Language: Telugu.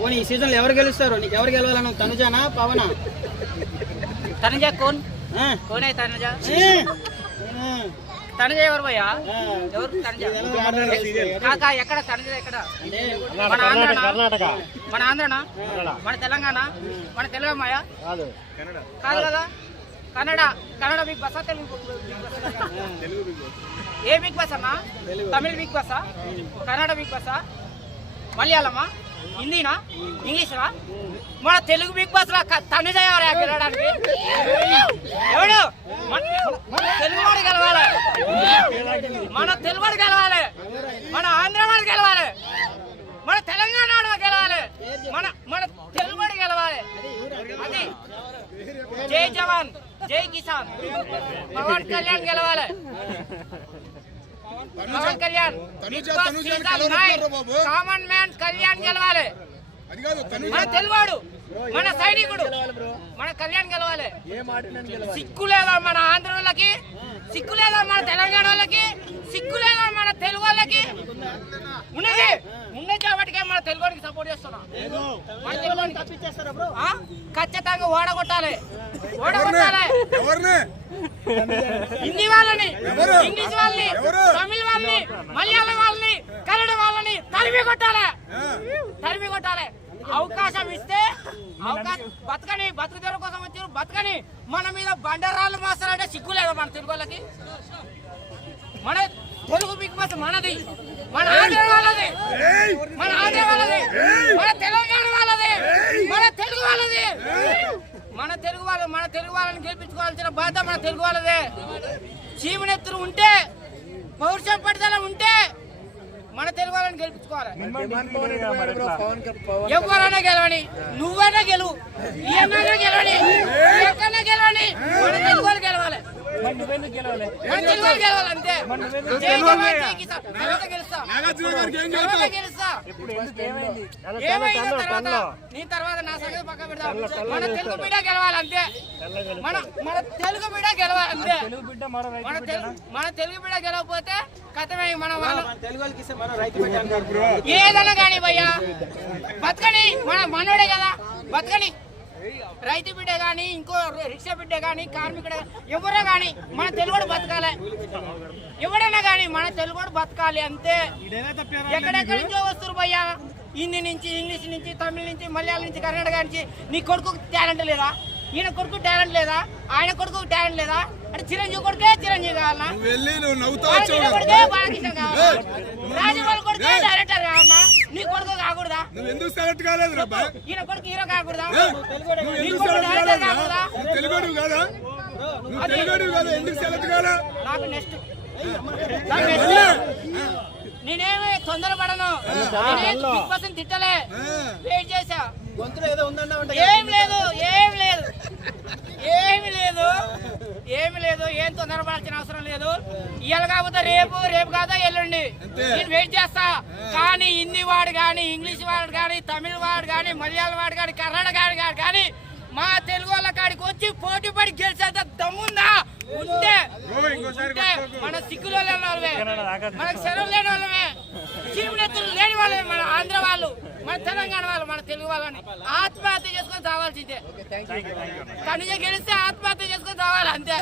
పోనీ ఈ సీజన్లో ఎవరు గెలుస్తారు? నీకు ఎవరు గెలవాలను తనుజానా పవనా? తనుజ కోన్. ఆ? కోనే తనుజ. ఏ? ఆ. తనుజ ఎవరు ఆ. తనుజ? కాకా ఎక్కడ తనుజ? ఎక్కడ? అంటే మన ఆంధ్రనా? మన ఆంధ్రనా? మన తెలంగాణ? మన తెలుగు అమ్మాయ? కాదు. కదా Kannada. Kannada Bigg Boss Telugu Bigg a big boss అన్నా? తమిళ బిగ్ బాసా కన్నడ బిగ్ బాసా మలయాళమా? హిందీనా? ఇంగ్లీష్నా? మన తెలుగు బిగ్ బాస్లో క- గెలవడానికి? ఎవడు? మన మన తెలుగువాడు గెలవాలి. మన తెలుగువాడు గెలవాలి. మన ఆంధ్రవాడు గెలవాలి. మన తెలంగాణ వాడు గెలవాలి. మన మన తెలుగువాడు గెలవాలి. అది. జై జవాన్ జై కిసాన్. పవన్ కళ్యాణ్ గెలవాలి. పవన్ కళ్యాణ్ కామన్ మ్యాన్ కళ్యాణ్ గెలవాలి. అది కాదు తను మన తెలుగువాడు మన సైనికుడు. మన కళ్యాణ్ గెలవాలి. సిక్కు లేదా మన ఆంధ్ర వాళ్ళకి? సిక్కు లేదా మన తెలంగాణ వాళ్ళకి? సిక్కు లేదా మన తెలుగు వాళ్ళకి? ఉన్నది. ఉన్నది కాబట్టికే మన తెలుగు వాడికి సపోర్ట్ చేస్తున్నాం? ఖచ్చితంగా ఓడగొట్టాలి. ఓడగొట్టాలి. హిందీ వాళ్ళని ఇంగ్లీష్ వాళ్ళని తమిళ వాళ్ళని మలయాళం వాళ్ళని కన్నడ వాళ్ళని తరిమి కొట్టాలి. తరిమి కొట్టాలి. అవకాశం ఇస్తే అవకాశం బతకని బతుకుదేరు కోసం వచ్చారు బతకని మన మీద బండరాళ్ళు మాస్తారంటే సిగ్గు లేదా మన తెలుగు వాళ్ళకి? మన తెలుగు బిగ్ మనది మన ఆంధ్ర వాళ్ళది ఏయ్! మన ఆంధ్ర వాళ్ళది మన తెలంగాణ వాళ్ళది మన తెలుగు వాళ్ళది మన కాదు మన తెలుగు వాళ్ళని గెలిపించుకోవాల్సిన బాధ్యత మన తెలుగు వాళ్ళదే. చీమనెత్తులు ఉంటే పౌరుషం పట్టుదల ఉంటే మన తెలుగు వాళ్ళని గెలిపించుకోవాలి. ఎవరైనా గెలవని నువ్వైనా గెలువు ఏమైనా గెలవని ఎక్కడైనా నీ తర్వాత నా సంగతి పక్క పెడదాం. మన తెలుగు బిడ్డ గెలవాలి అంతే మన మన తెలుగు బిడ్డ గెలవాలి అంతే మన తెలుగు మన తెలుగు బిడ్డ గెలవకపోతే కథమే మన వాళ్ళు మన తెలుగు వాళ్ళకి ఇస్తే మనం రైతు పెట్టాను ఏదైనా కానీ భయ్యా. బతకని మన మనోడే కదా. బతకని. రైతు బిడ్డ కానీ ఇంకో రిక్షా బిడ్డ కానీ కార్మికుడు ఎవరో కానీ మన తెలుగుడు బతకాలి. ఎవడైనా కానీ మన తెలుగుడు బతకాలి అంతే. ఎక్కడెక్కడి నుంచో వస్తారు భయ్యా హిందీ నుంచి ఇంగ్లీష్ నుంచి తమిళ నుంచి మలయాళం నుంచి కర్ణాటక నుంచి నీ కొడుకు టాలెంట్ లేదా? ఈయన కొడుకు టాలెంట్ లేదా? ఆయన కొడుకు టాలెంట్ లేదా? అంటే చిరంజీవి కొడుకే చిరంజీవి వెళ్ళి బాలకృష్ణ వచ్చావు కొడుకే బాలకృష్ణ కావాలా? కొడుకే కాకూడదా? నువ్వు ఎందుకు సెలెక్ట్ కాలేదు? ఈయన కొడుకు హీరో కాకూడదా? తెలుగుడు కాదా? నువ్వు తెలుగుడు కాదా? ఎందుకు సెలెక్ట్ కాలా? నాకు నెక్స్ట్. నేనేమి తొందరపడను. బిగ్ బాస్ తిట్టలే. వెయిట్ చేసా గొంతులో ఏదో ఉందన్నా ఉంటా ఏం లేదు ఏం లేదు ఏమి లేదు ఏమి లేదు ఏం తొందరపడాల్సిన అవసరం లేదు ఇవాళ కాకపోతే రేపు రేపు కాదా ఎల్లుండి. నేను వెయిట్ చేస్తా. కానీ హిందీ వాడు కానీ ఇంగ్లీష్ వాడు కానీ తమిళ వాడు కానీ మలయాళం వాడు కానీ కన్నడ వాడు కానీ కానీ మా తెలుగు వాళ్ళ కాడికి వచ్చి పోటీ పడి గెలిచేంత దమ్ముందా? ఉంటే ఉంటే మన సిక్కులో లేని వాళ్ళమే మనకు సెలవు లేని వాళ్ళమే. చీమనెత్తులు లేని వాళ్ళమే మన ఆంధ్ర వాళ్ళు మన తెలంగాణ వాళ్ళు మన తెలుగు వాళ్ళని. ఆత్మహత్య చేసుకొని రావాల్సిందే తనిజ గెలిస్తే ఆత్మహత్య చేసుకొని రావాలి అంతే.